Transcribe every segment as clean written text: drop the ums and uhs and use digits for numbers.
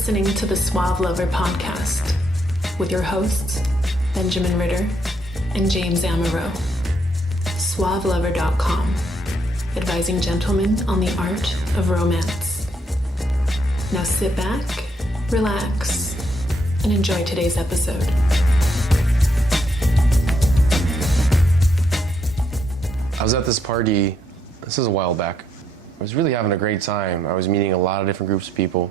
listening to the Suave Lover podcast with your hosts, Benjamin Ritter and James Amaro. SuaveLover.com, advising gentlemen on the art of romance. Now sit back, relax, and enjoy today's episode. I was at this party, this is a while back. I was really having a great time. I was meeting a lot of different groups of people,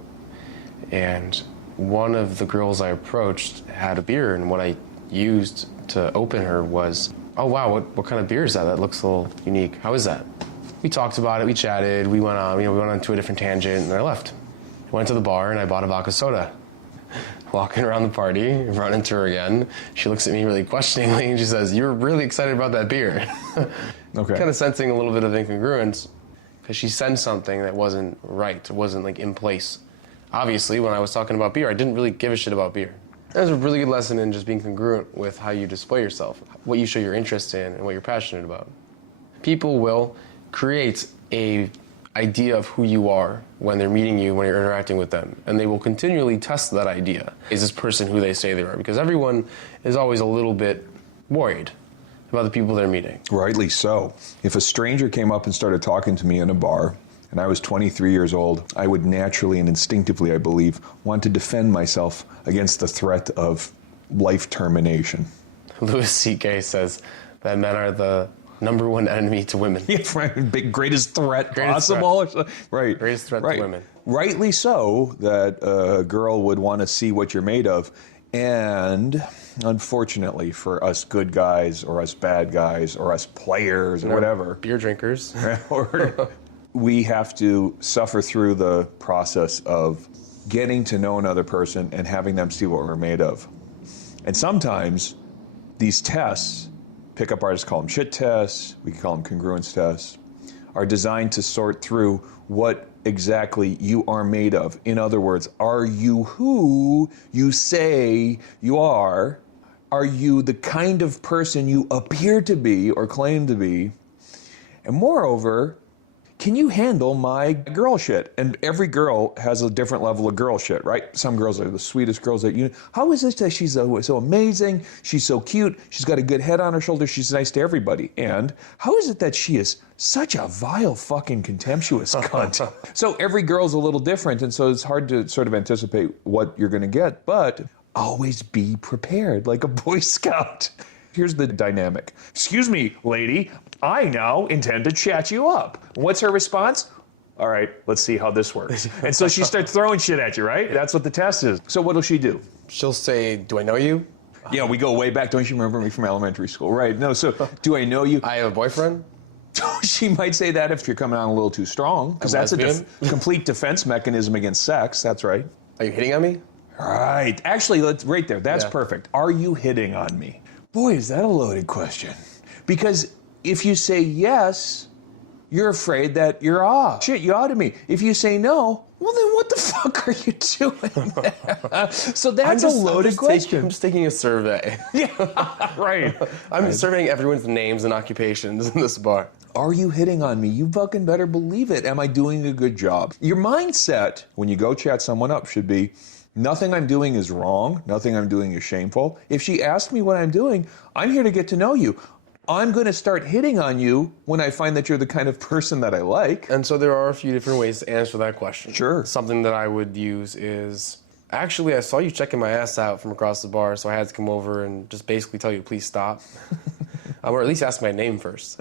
and one of the girls I approached had a beer, and what I used to open her was, oh wow, what kind of beer is that? That looks a little unique. How is that? We talked about it, we chatted, we went on to a different tangent, and I left. I went to the bar and I bought a vodka soda. Walking around the party, run into her again. She looks at me really questioningly and she says, "You're really excited about that beer." Okay. Kind of sensing a little bit of incongruence because she sensed something that wasn't right. It wasn't like in place. Obviously, when I was talking about beer, I didn't really give a shit about beer. That was a really good lesson in just being congruent with how you display yourself, what you show your interest in, and what you're passionate about. People will create a idea of who you are when they're meeting you, when you're interacting with them, and they will continually test that idea. Is this person who they say they are? Because everyone is always a little bit worried about the people they're meeting. Rightly so. If a stranger came up and started talking to me in a bar, and I was 23 years old, I would naturally and instinctively, I believe, want to defend myself against the threat of life termination. Louis C.K. says that men are the #1 enemy to women. Yeah, right. Greatest threat possible. Right. Greatest threat to women. Rightly so, that a girl would want to see what you're made of. And unfortunately for us good guys or us bad guys or us players or whatever. Beer drinkers. We have to suffer through the process of getting to know another person and having them see what we're made of. And sometimes these tests, pickup artists call them shit tests, we can call them congruence tests, are designed to sort through what exactly you are made of. In other words, are you who you say you are? Are you the kind of person you appear to be or claim to be? And moreover, can you handle my girl shit? And every girl has a different level of girl shit, right? Some girls are the sweetest girls that you know. How is it that she's so amazing? She's so cute. She's got a good head on her shoulder. She's nice to everybody. And how is it that she is such a vile fucking contemptuous cunt? So every girl's a little different, and so it's hard to sort of anticipate what you're going to get. But always be prepared, like a Boy Scout. Here's the dynamic. Excuse me, lady. I now intend to chat you up. What's her response? All right, let's see how this works. And so she starts throwing shit at you, right? That's what the test is. So what'll she do? She'll say, "Do I know you?" Yeah, we go way back. Don't you remember me from elementary school? Right. No, so do I know you? I have a boyfriend. She might say that if you're coming on a little too strong, because that's a complete defense mechanism against sex. That's right. Are you hitting on me? Right. Actually, right there. That's perfect. Are you hitting on me? Boy, is that a loaded question. Because if you say yes, you're afraid that you're off. Shit, you oughta me. If you say no, well then what the fuck are you doing there? So that's a loaded question. I'm just taking a survey. Yeah, right. I'm surveying everyone's names and occupations in this bar. Are you hitting on me? You fucking better believe it. Am I doing a good job? Your mindset when you go chat someone up should be, nothing I'm doing is wrong. Nothing I'm doing is shameful. If she asks me what I'm doing, I'm here to get to know you. I'm going to start hitting on you when I find that you're the kind of person that I like. And so there are a few different ways to answer that question. Sure. Something that I would use is, actually, I saw you checking my ass out from across the bar, so I had to come over and just basically tell you to please stop. Or at least ask my name first.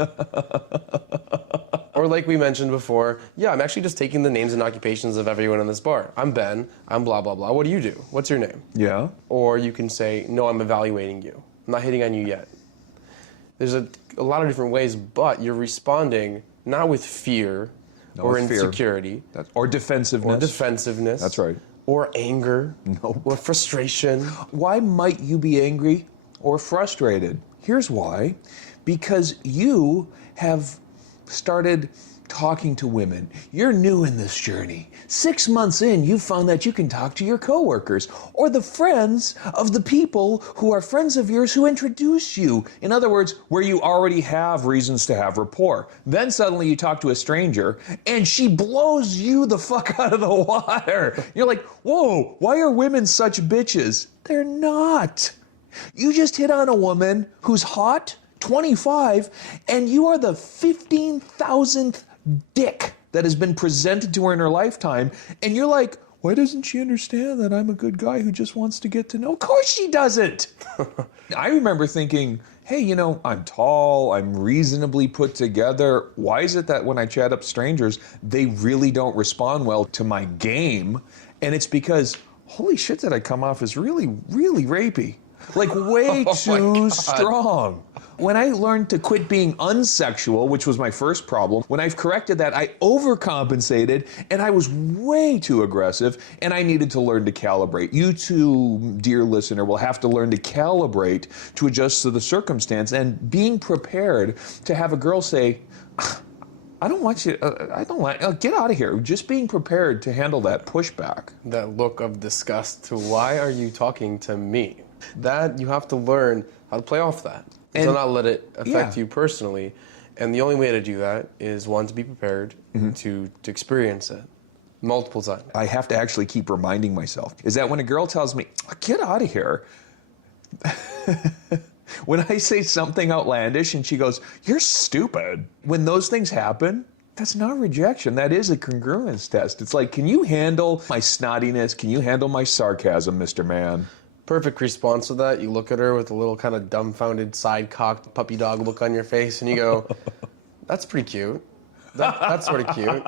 Or like we mentioned before, yeah, I'm actually just taking the names and occupations of everyone in this bar. I'm Ben, I'm blah, blah, blah. What do you do? What's your name? Yeah. Or you can say, no, I'm evaluating you. I'm not hitting on you yet. There's a lot of different ways, but you're responding not with fear or insecurity. Or defensiveness. That's right. Or anger. Nope. Or frustration. Why might you be angry or frustrated? Here's why. Because you have started talking to women. You're new in this journey. 6 months in, you found that you can talk to your coworkers or the friends of the people who are friends of yours who introduce you. In other words, where you already have reasons to have rapport. Then suddenly you talk to a stranger and she blows you the fuck out of the water. You're like, whoa, why are women such bitches? They're not. You just hit on a woman who's hot, 25, and you are the 15,000th dick that has been presented to her in her lifetime, and you're like, why doesn't she understand that I'm a good guy who just wants to get to know? Of course she doesn't. I remember thinking, hey, you know, I'm tall, I'm reasonably put together. Why is it that when I chat up strangers, they really don't respond well to my game? And it's because, holy shit, did I come off as really, really rapey. Like way too strong. When I learned to quit being unsexual, which was my first problem, when I've corrected that, I overcompensated and I was way too aggressive and I needed to learn to calibrate. You too, dear listener, will have to learn to calibrate to adjust to the circumstance, and being prepared to have a girl say, I don't want you, I don't like, get out of here. Just being prepared to handle that pushback. That look of disgust to, why are you talking to me? That you have to learn how to play off that. And so not let it affect you personally. And the only way to do that is, one, to be prepared to experience it multiple times. I have to actually keep reminding myself, is that when a girl tells me, get out of here, when I say something outlandish and she goes, you're stupid, when those things happen, that's not rejection. That is a congruence test. It's like, can you handle my snottiness? Can you handle my sarcasm, Mr. Man? Perfect response to that. You look at her with a little kind of dumbfounded, side-cocked puppy dog look on your face, and you go, that's pretty cute. That's sort of cute.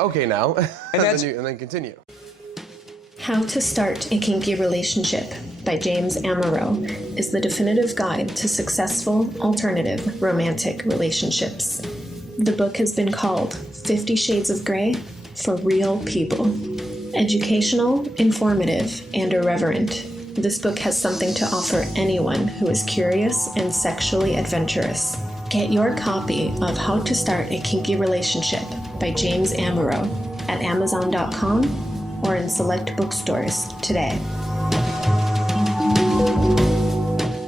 Okay, now. And then continue. How to Start a Kinky Relationship by James Amaro is the definitive guide to successful, alternative, romantic relationships. The book has been called 50 Shades of Grey for Real People. Educational, informative, and irreverent, this book has something to offer anyone who is curious and sexually adventurous. Get your copy of How to Start a Kinky Relationship by James Amaro at Amazon.com or in select bookstores today.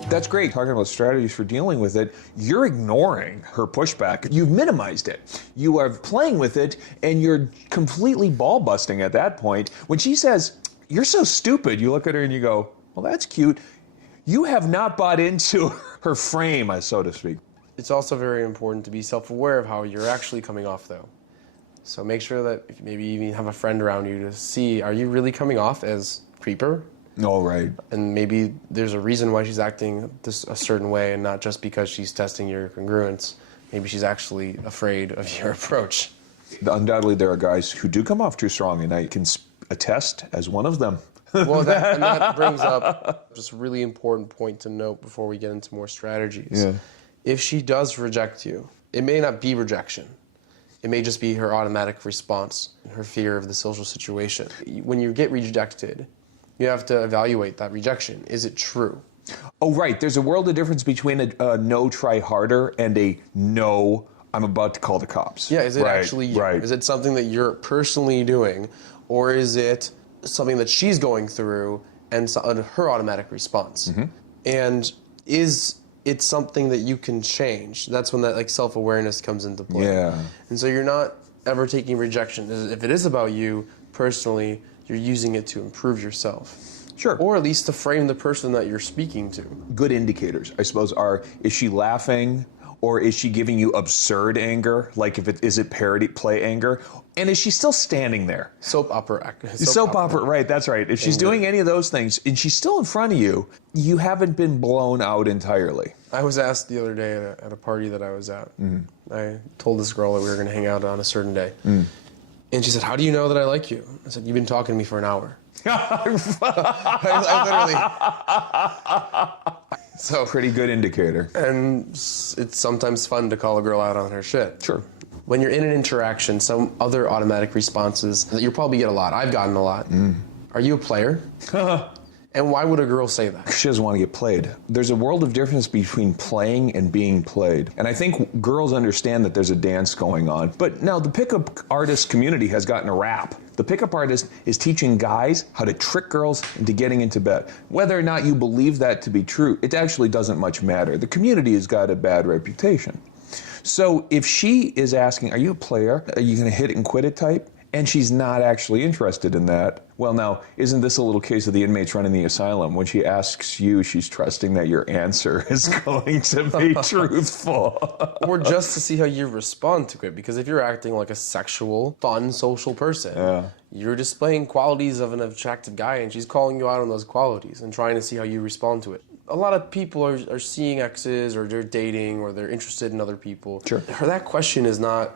That's great, talking about strategies for dealing with it. You're ignoring her pushback. You've minimized it. You are playing with it, and you're completely ball busting at that point. When she says, you're so stupid, you look at her and you go, well, that's cute. You have not bought into her frame, so to speak. It's also very important to be self-aware of how you're actually coming off, though. So make sure that if maybe you even have a friend around you to see, are you really coming off as creeper? Oh, right. And maybe there's a reason why she's acting a certain way, and not just because she's testing your congruence. Maybe she's actually afraid of your approach. Undoubtedly, there are guys who do come off too strong, and I can attest as one of them. Well, that brings up just a really important point to note before we get into more strategies. Yeah. If she does reject you, it may not be rejection. It may just be her automatic response, her fear of the social situation. When you get rejected, you have to evaluate that rejection. Is it true? Oh, right. There's a world of difference between a no, try harder, and a no, I'm about to call the cops. Yeah, is it right, actually you? Right. Is it something that you're personally doing, or is it something that she's going through and her automatic response? Mm-hmm. And is it something that you can change? That's when that self-awareness comes into play. Yeah. And so you're not ever taking rejection. If it is about you personally, you're using it to improve yourself. Sure. Or at least to frame the person that you're speaking to. Good indicators, I suppose, are, is she laughing, or is she giving you absurd anger? Like, is it parody play anger? And is she still standing there? Soap opera, right, that's right. If she's doing any of those things and she's still in front of you, you haven't been blown out entirely. I was asked the other day at a party that I was at. Mm-hmm. I told this girl that we were going to hang out on a certain day. Mm. And she said, how do you know that I like you? I said, you've been talking to me for an hour. I literally... So, pretty good indicator. And it's sometimes fun to call a girl out on her shit. Sure. When you're in an interaction, some other automatic responses that you'll probably get a lot. I've gotten a lot. Mm. Are you a player? And why would a girl say that? She doesn't want to get played. There's a world of difference between playing and being played. And I think girls understand that there's a dance going on. But now the pickup artist community has gotten a rap. The pickup artist is teaching guys how to trick girls into getting into bed. Whether or not you believe that to be true, it actually doesn't much matter. The community has got a bad reputation. So if she is asking, are you a player? Are you going to hit it and quit it type? And she's not actually interested in that. Well, now, isn't this a little case of the inmates running the asylum? When she asks you, she's trusting that your answer is going to be truthful. Or just to see how you respond to it. Because if you're acting like a sexual, fun, social person, you're displaying qualities of an attractive guy, and she's calling you out on those qualities and trying to see how you respond to it. A lot of people are seeing exes, or they're dating, or they're interested in other people. Sure. That question is not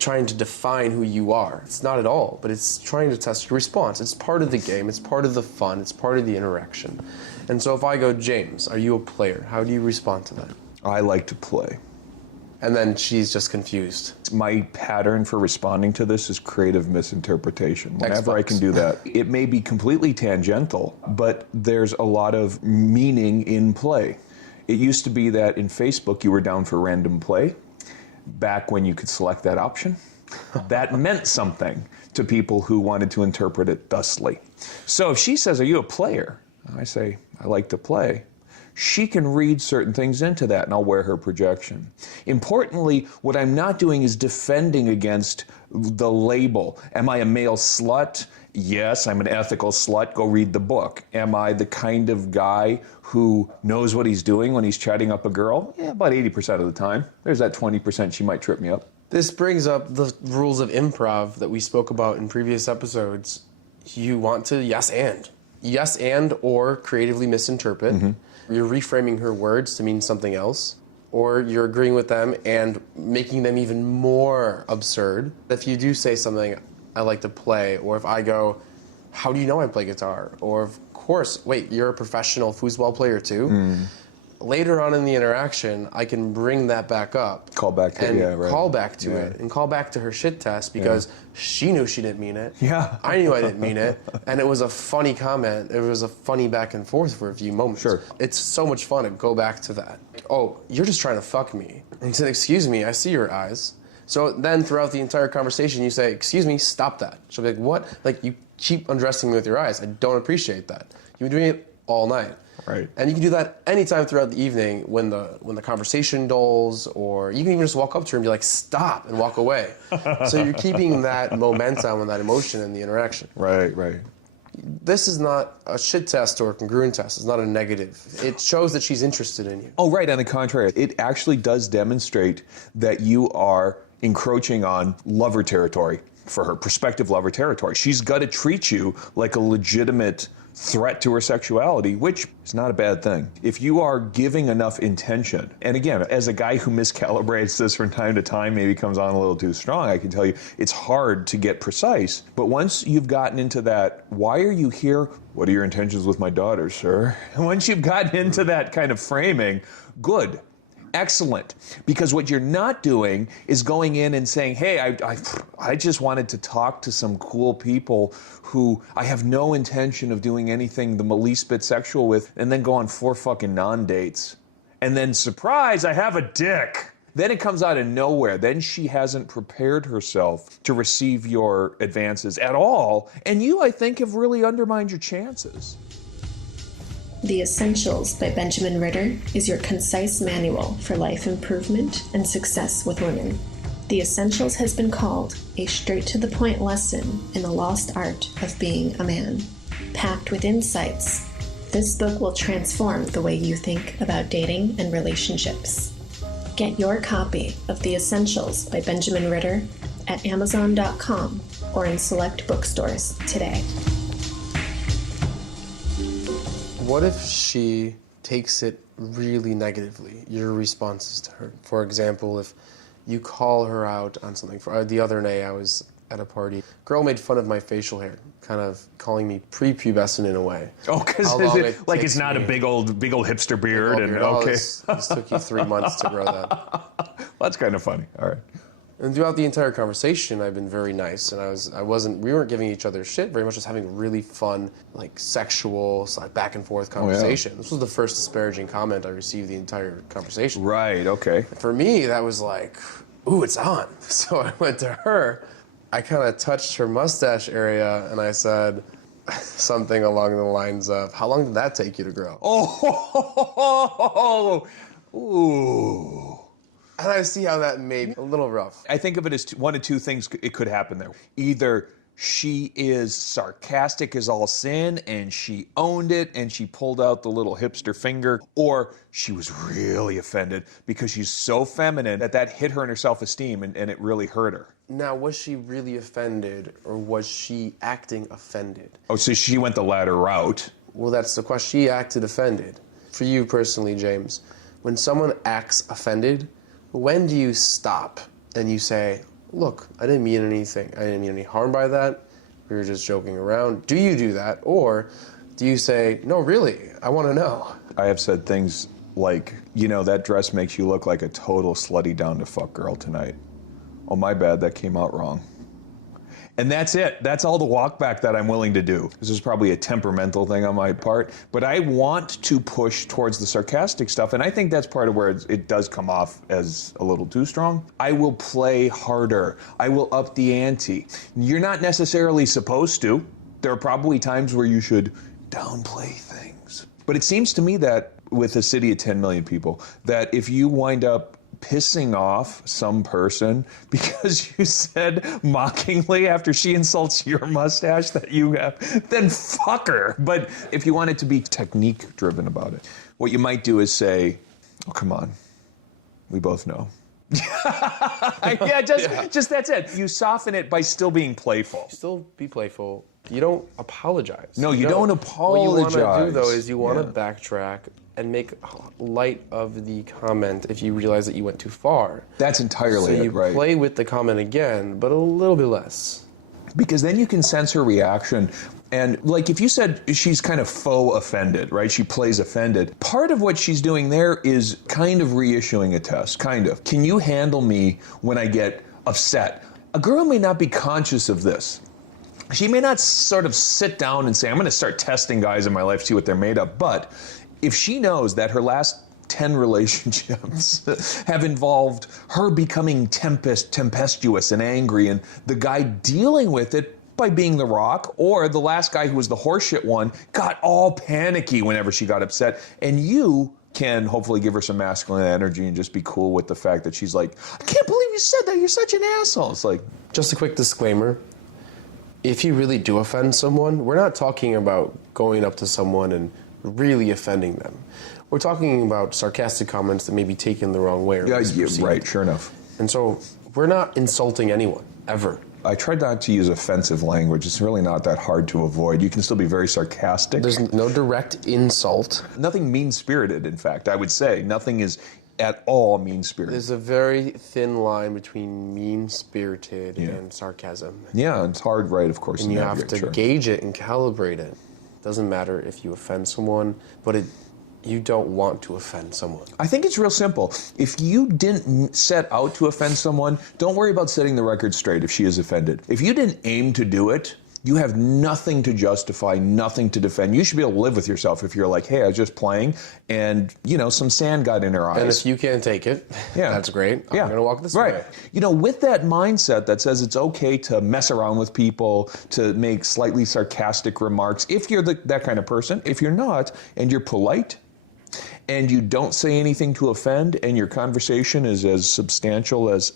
trying to define who you are. It's not at all, but it's trying to test your response. It's part of the game, it's part of the fun, it's part of the interaction. And so if I go, James, are you a player? How do you respond to that? I like to play. And then she's just confused. My pattern for responding to this is creative misinterpretation. Whenever I can do that, it may be completely tangential, but there's a lot of meaning in play. It used to be that in Facebook you were down for random play. Back when you could select that option, that meant something to people who wanted to interpret it thusly. So if she says, are you a player? I say, I like to play. She can read certain things into that, and I'll wear her projection. Importantly, what I'm not doing is defending against the label. Am I a male slut? Yes, I'm an ethical slut. Go read the book. Am I the kind of guy who knows what he's doing when he's chatting up a girl? Yeah, about 80% of the time. There's that 20% she might trip me up. This brings up the rules of improv that we spoke about in previous episodes. You want to yes and or creatively misinterpret. Mm-hmm. You're reframing her words to mean something else, or you're agreeing with them and making them even more absurd. If you do say something, I like to play, or if I go, how do you know I play guitar? Or of course, wait, you're a professional foosball player too? Later on in the interaction, I can bring that back up. Call back to it, call back to it, and call back to her shit test because she knew she didn't mean it. Yeah. I knew I didn't mean it, and it was a funny comment. It was a funny back and forth for a few moments. Sure. It's so much fun to go back to that. Like, oh, you're just trying to fuck me. And he said, excuse me, I see your eyes. So then throughout the entire conversation, you say, excuse me, stop that. She'll be like, what? Like, you keep undressing me with your eyes. I don't appreciate that. You've been doing it all night. Right. And you can do that anytime throughout the evening when the conversation dulls, or you can even just walk up to her and be like, stop, and walk away. So you're keeping that momentum and that emotion in the interaction. Right, right. This is not a shit test or a congruent test. It's not a negative. It shows that she's interested in you. Oh, right. On the contrary, it actually does demonstrate that you are encroaching on lover territory for her, prospective lover territory. She's got to treat you like a legitimate threat to her sexuality, which is not a bad thing. If you are giving enough intention, and again, as a guy who miscalibrates this from time to time, maybe comes on a little too strong, I can tell you it's hard to get precise. But once you've gotten into that, why are you here? What are your intentions with my daughter, sir? And once you've gotten into that kind of framing, good. Excellent. Because what you're not doing is going in and saying, hey, I just wanted to talk to some cool people who I have no intention of doing anything the least bit sexual with, and then go on 4 fucking non-dates. And then, surprise, I have a dick. Then it comes out of nowhere. Then she hasn't prepared herself to receive your advances at all. And you, I think, have really undermined your chances. The Essentials by Benjamin Ritter is your concise manual for life improvement and success with women. The Essentials has been called a straight-to-the-point lesson in the lost art of being a man. Packed with insights, this book will transform the way you think about dating and relationships. Get your copy of The Essentials by Benjamin Ritter at Amazon.com or in select bookstores today. What if she takes it really negatively, your responses to her? For example, if you call her out on something. The other day I was at a party. Girl made fun of my facial hair, kind of calling me prepubescent in a way. Oh, because it's not a big old hipster beard. Okay. This took you 3 months to grow that. Well, that's kind of funny. All right. And throughout the entire conversation, I've been very nice, and we weren't giving each other shit very much, just having really fun, like sexual, back and forth conversation. This was the first disparaging comment I received the entire conversation. Right, okay. For me, that was like, ooh, it's on. So I went to her, I kind of touched her mustache area, and I said something along the lines of, how long did that take you to grow? Oh, ooh. And I see how that made me a little rough. I think of it as one of two things it could happen there. Either she is sarcastic as all sin and she owned it and she pulled out the little hipster finger, or she was really offended because she's so feminine that hit her in her self-esteem and it really hurt her. Now, was she really offended, or was she acting offended? Oh, so she went the latter route. Well, that's the question. She acted offended. For you personally, James, when someone acts offended, when do you stop and you say, look, I didn't mean anything. I didn't mean any harm by that. We were just joking around. Do you do that? Or do you say, no, really, I want to know? I have said things like, that dress makes you look like a total slutty down to fuck girl tonight. Oh, my bad, that came out wrong. And that's it. That's all the walk back that I'm willing to do. This is probably a temperamental thing on my part, but I want to push towards the sarcastic stuff, and I think that's part of where it does come off as a little too strong. I will play harder. I will up the ante. You're not necessarily supposed to. There are probably times where you should downplay things. But it seems to me that with a city of 10 million people, that if you wind up pissing off some person because you said mockingly after she insults your mustache that you have, then fuck her. But if you want it to be technique driven about it, what you might do is say, oh, come on, we both know. Just that's it. You soften it by still being playful. Still be playful. You don't apologize. No, you don't apologize. What you want to do, though, is you want to backtrack and make light of the comment if you realize that you went too far. That's entirely it, right? So you play with the comment again, but a little bit less. Because then you can sense her reaction. And like if you said she's kind of faux offended, right? She plays offended. Part of what she's doing there is kind of reissuing a test, kind of. Can you handle me when I get upset? A girl may not be conscious of this. She may not sort of sit down and say, I'm going to start testing guys in my life, see what they're made of. But if she knows that her last 10 relationships have involved her becoming tempestuous and angry, and the guy dealing with it by being the rock, or the last guy who was the horseshit one got all panicky whenever she got upset, and you can hopefully give her some masculine energy and just be cool with the fact that she's like, I can't believe you said that, you're such an asshole. It's like, just a quick disclaimer. If you really do offend someone, we're not talking about going up to someone and really offending them. We're talking about sarcastic comments that may be taken the wrong way. Or right, sure enough. And so we're not insulting anyone, ever. I tried not to use offensive language. It's really not that hard to avoid. You can still be very sarcastic. There's no direct insult. Nothing mean-spirited, in fact, I would say. Nothing is at all mean-spirited. There's a very thin line between mean-spirited and sarcasm. Yeah, it's hard, right, of course. And you have to gauge it and calibrate it. Doesn't matter if you offend someone, but you don't want to offend someone. I think it's real simple. If you didn't set out to offend someone, don't worry about setting the record straight if she is offended. If you didn't aim to do it, you have nothing to justify, nothing to defend. You should be able to live with yourself if you're like, hey, I was just playing and, some sand got in her eyes. And if you can't take it, that's great. I'm going to walk this way. With that mindset that says it's okay to mess around with people, to make slightly sarcastic remarks, if you're that kind of person. If you're not, and you're polite, and you don't say anything to offend, and your conversation is as substantial as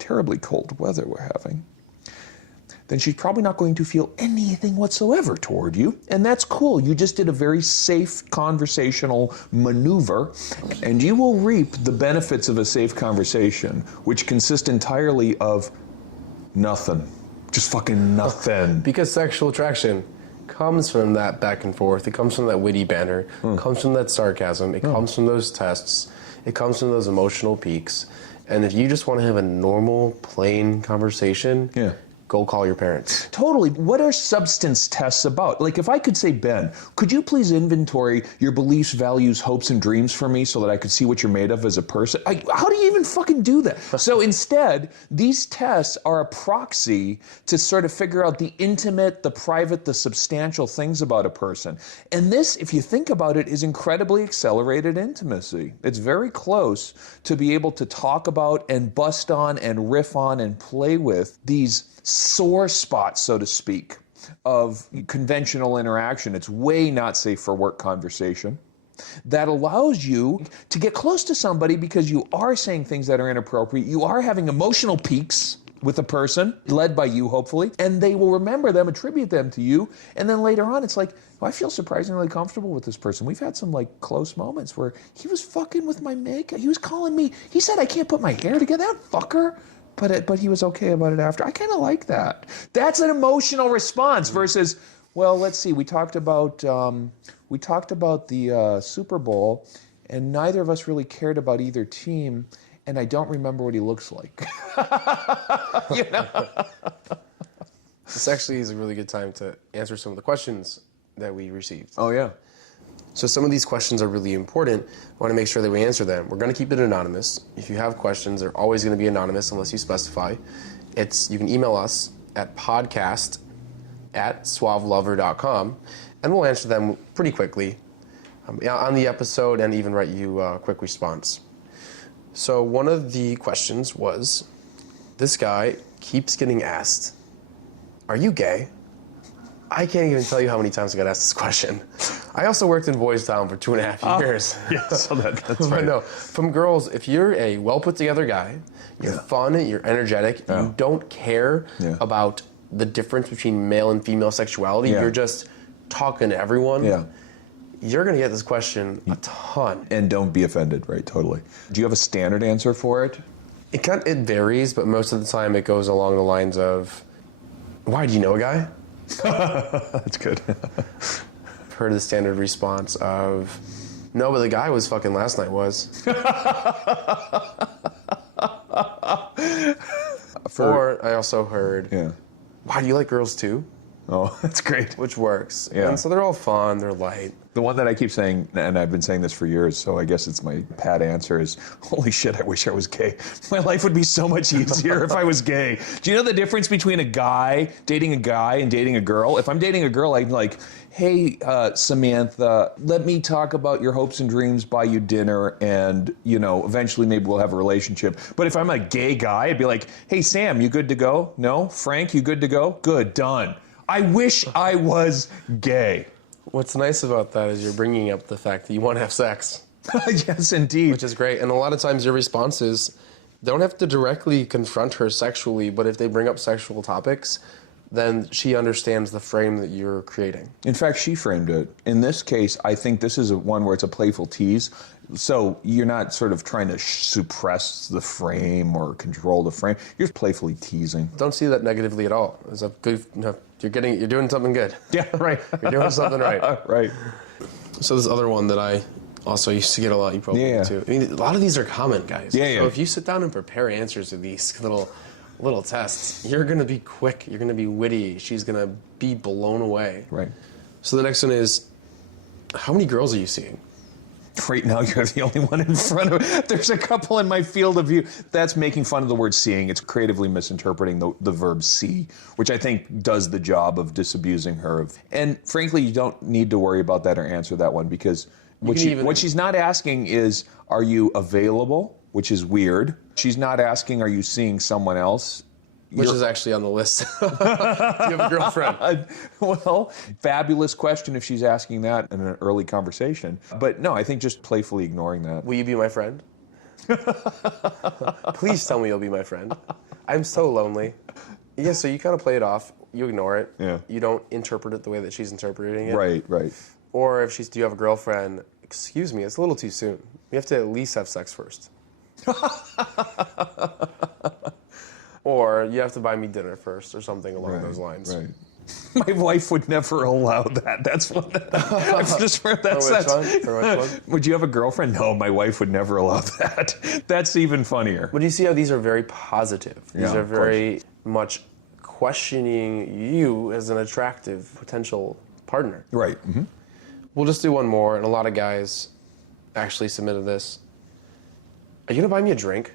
terribly cold weather we're having, then she's probably not going to feel anything whatsoever toward you. And that's cool. You just did a very safe conversational maneuver, and you will reap the benefits of a safe conversation, which consist entirely of nothing. Just fucking nothing. Because sexual attraction comes from that back and forth. It comes from that witty banter. It comes from that sarcasm. It comes from those tests. It comes from those emotional peaks. And if you just want to have a normal, plain conversation, go call your parents. Totally. What are substance tests about? Like, if I could say, Ben, could you please inventory your beliefs, values, hopes, and dreams for me so that I could see what you're made of as a person? How do you even fucking do that? So instead, these tests are a proxy to sort of figure out the intimate, the private, the substantial things about a person. And this, if you think about it, is incredibly accelerated intimacy. It's very close to be able to talk about and bust on and riff on and play with these sore spots, so to speak, of conventional interaction. It's way not safe for work conversation. That allows you to get close to somebody because you are saying things that are inappropriate. You are having emotional peaks with a person, led by you, hopefully, and they will remember them, attribute them to you, and then later on, it's like, oh, I feel surprisingly comfortable with this person. We've had some, like, close moments where he was fucking with my makeup. He was calling me, he said I can't put my hair together, that fucker. But he was okay about it after. I kind of like that. That's an emotional response versus, well, let's see. We talked about the Super Bowl, and neither of us really cared about either team, and I don't remember what he looks like. You know? This actually is a really good time to answer some of the questions that we received. Oh yeah. So some of these questions are really important. I want to make sure that we answer them. We're going to keep it anonymous. If you have questions, they're always going to be anonymous unless you specify. You can email us at podcast@suavelover.com, and we'll answer them pretty quickly on the episode and even write you a quick response. So one of the questions was, this guy keeps getting asked, are you gay? I can't even tell you how many times I got asked this question. I also worked in Boys Town for 2.5 years. Yeah, so that's right. But no, from girls, if you're a well-put-together guy, you're fun, you're energetic, you don't care about the difference between male and female sexuality, you're just talking to everyone, you're going to get this question a ton. And don't be offended, right? Totally. Do you have a standard answer for it? It varies, but most of the time it goes along the lines of, why, do you know a guy? That's good. I've heard the standard response of, no, but the guy was fucking last night was. Or I also heard, why, do you like girls too? Oh, that's great. Which works. Yeah. And so they're all fun, they're light. The one that I keep saying, and I've been saying this for years, so I guess it's my pat answer, is, holy shit, I wish I was gay. My life would be so much easier if I was gay. Do you know the difference between dating a guy and dating a girl? If I'm dating a girl, I'm like, hey, Samantha, let me talk about your hopes and dreams, buy you dinner, and, eventually maybe we'll have a relationship. But if I'm a gay guy, I'd be like, hey, Sam, you good to go? No? Frank, you good to go? Good, done. I wish I was gay. What's nice about that is you're bringing up the fact that you want to have sex. Yes, indeed. Which is great. And a lot of times your response is, they don't have to directly confront her sexually, but if they bring up sexual topics, then she understands the frame that you're creating. In fact, she framed it. In this case, I think this is one where it's a playful tease. So you're not sort of trying to suppress the frame or control the frame. You're playfully teasing. Don't see that negatively at all. It's a good, you're doing something good. Yeah, right. You're doing something right. Right. So this other one that I also used to get a lot, you probably do too. I mean, a lot of these are common, guys. Yeah, So if you sit down and prepare answers to these little tests, you're going to be quick, you're going to be witty, she's going to be blown away. Right. So the next one is, how many girls are you seeing? Right now, you're the only one in front of me. There's a couple in my field of view. That's making fun of the word seeing. It's creatively misinterpreting the verb see, which I think does the job of disabusing her. And frankly, you don't need to worry about that or answer that one, because what she's not asking is, are you available? Which is weird. She's not asking, are you seeing someone else? Which is actually on the list. Do you have a girlfriend? Well, fabulous question if she's asking that in an early conversation. But no, I think just playfully ignoring that. Will you be my friend? Please tell me you'll be my friend. I'm so lonely. Yeah, so you kind of play it off. You ignore it. Yeah. You don't interpret it the way that she's interpreting it. Right, right. Or if do you have a girlfriend? Excuse me, it's a little too soon. We have to at least have sex first. Or you have to buy me dinner first, or something along those lines. Right. My wife would never allow that. That's what I've just heard that sentence. For which one? Would you have a girlfriend? No, my wife would never allow that. That's even funnier. But you see how these are very positive. These are very much questioning you as an attractive potential partner. Right. Mm-hmm. We'll just do one more, and a lot of guys actually submitted this. Are you gonna buy me a drink?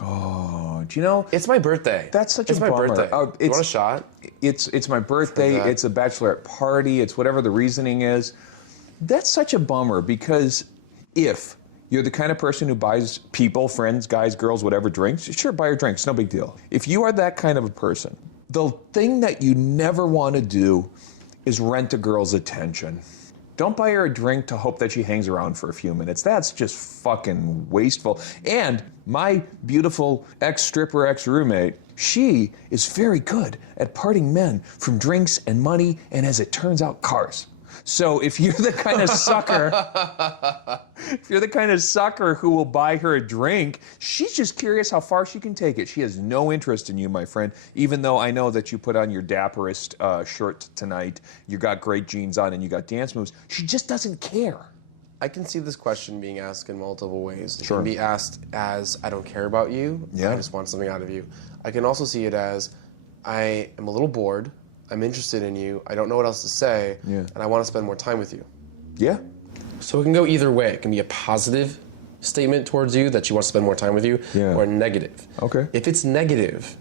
Oh, do you know? It's my birthday. That's such a bummer. bummer. It's my birthday. You want a shot? It's my birthday. It's a bachelorette party. It's whatever the reasoning is. That's such a bummer because if you're the kind of person who buys people, friends, guys, girls, whatever, drinks, sure, buy her drinks. No big deal. If you are that kind of a person, the thing that you never want to do is rent a girl's attention. Don't buy her a drink to hope that she hangs around for a few minutes. That's just fucking wasteful. And my beautiful ex-stripper, ex-roommate, she is very good at parting men from drinks and money and, as it turns out, cars. So if you're the kind of sucker, who will buy her a drink, she's just curious how far she can take it. She has no interest in you, my friend, even though I know that you put on your dapperest shirt tonight, you got great jeans on, and you got dance moves. She just doesn't care. I can see this question being asked in multiple ways. It Sure. can be asked as, I don't care about you, Yeah. I just want something out of you. I can also see it as, I am a little bored, I'm interested in you, I don't know what else to say, and I want to spend more time with you. Yeah. So it can go either way. It can be a positive statement towards you that she wants to spend more time with you, or negative. Okay. If it's negative,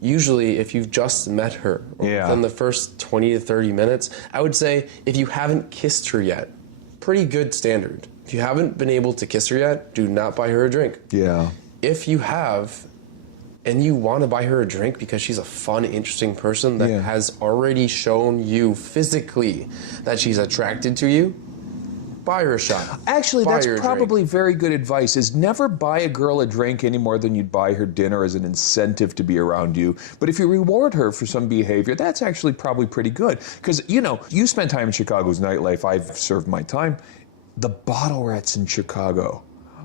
usually if you've just met her, or within the first 20 to 30 minutes, I would say if you haven't kissed her yet, pretty good standard. If you haven't been able to kiss her yet, do not buy her a drink. Yeah. If you have, and you want to buy her a drink because she's a fun, interesting person that has already shown you physically that she's attracted to you, buy her a shot. Actually, Buy that's her a probably drink. very good advice, is never buy a girl a drink any more than you'd buy her dinner as an incentive to be around you. But if you reward her for some behavior, that's actually probably pretty good. Because, you know, you spend time in Chicago's nightlife, I've served my time. The bottle rats in Chicago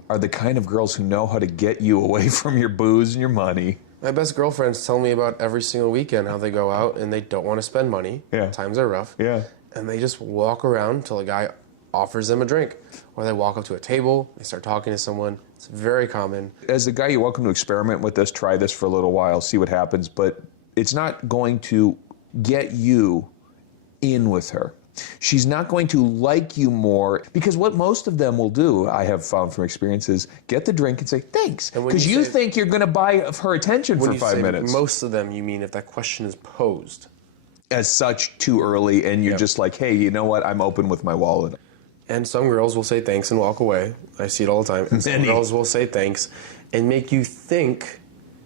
are the kind of girls who know how to get you away from your booze and your money. My best girlfriends tell me about every single weekend how they go out and they don't want to spend money. Yeah. Times are rough. Yeah. And they just walk around until a guy offers them a drink. Or they walk up to a table, they start talking to someone. It's very common. As a guy, you're welcome to experiment with this, try this for a little while, see what happens, but it's not going to get you in with her. She's not going to like you more, because what most of them will do, I have found from experience, is get the drink and say, thanks, because you think you're going to buy her attention for 5 minutes. Most of them, you mean if that question is posed. As such, too early, and you're just like, hey, you know what, I'm open with my wallet. And some girls will say thanks and walk away. I see it all the time. And some girls will say thanks and make you think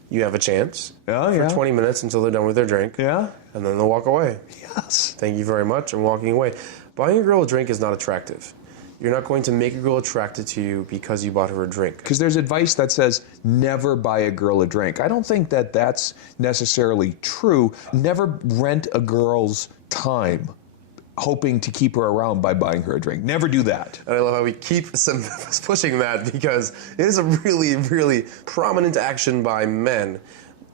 you have a chance for 20 minutes until they're done with their drink. Yeah. And then they'll walk away. Yes. Thank you very much. I'm walking away. Buying a girl a drink is not attractive. You're not going to make a girl attracted to you because you bought her a drink. Because there's advice that says never buy a girl a drink. I don't think that that's necessarily true. Never rent a girl's time hoping to keep her around by buying her a drink. Never do that. And I love how we keep pushing that because it is a really, really prominent action by men.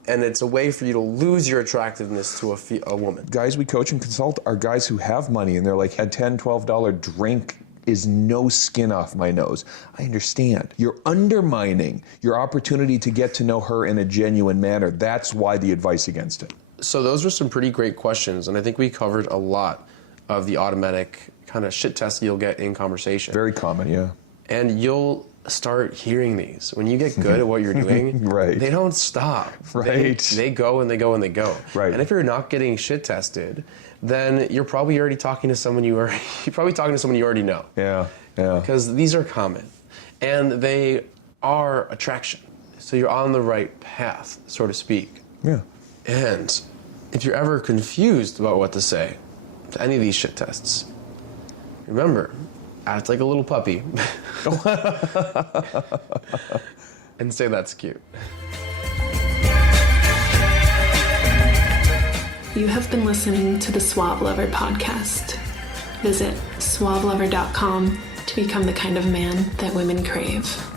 And it's a way for you to lose your attractiveness to a woman. Guys we coach and consult are guys who have money, and they're like, a $10, $12 drink is no skin off my nose. I understand. You're undermining your opportunity to get to know her in a genuine manner. That's why the advice against it. So those were some pretty great questions, and I think we covered a lot of the automatic kind of shit test you'll get in conversation. Very common, yeah. And you'll start hearing these. When you get good at what you're doing, they don't stop. Right. They go and they go and they go. Right. And if you're not getting shit tested, then you're probably already talking to someone you already know. Yeah, yeah. Because these are common. And they are attraction. So you're on the right path, so to speak. Yeah. And if you're ever confused about what to say to any of these shit tests, remember, act like a little puppy and say that's cute. You have been listening to the Suave Lover podcast. Visit suavelover.com to become the kind of man that women crave.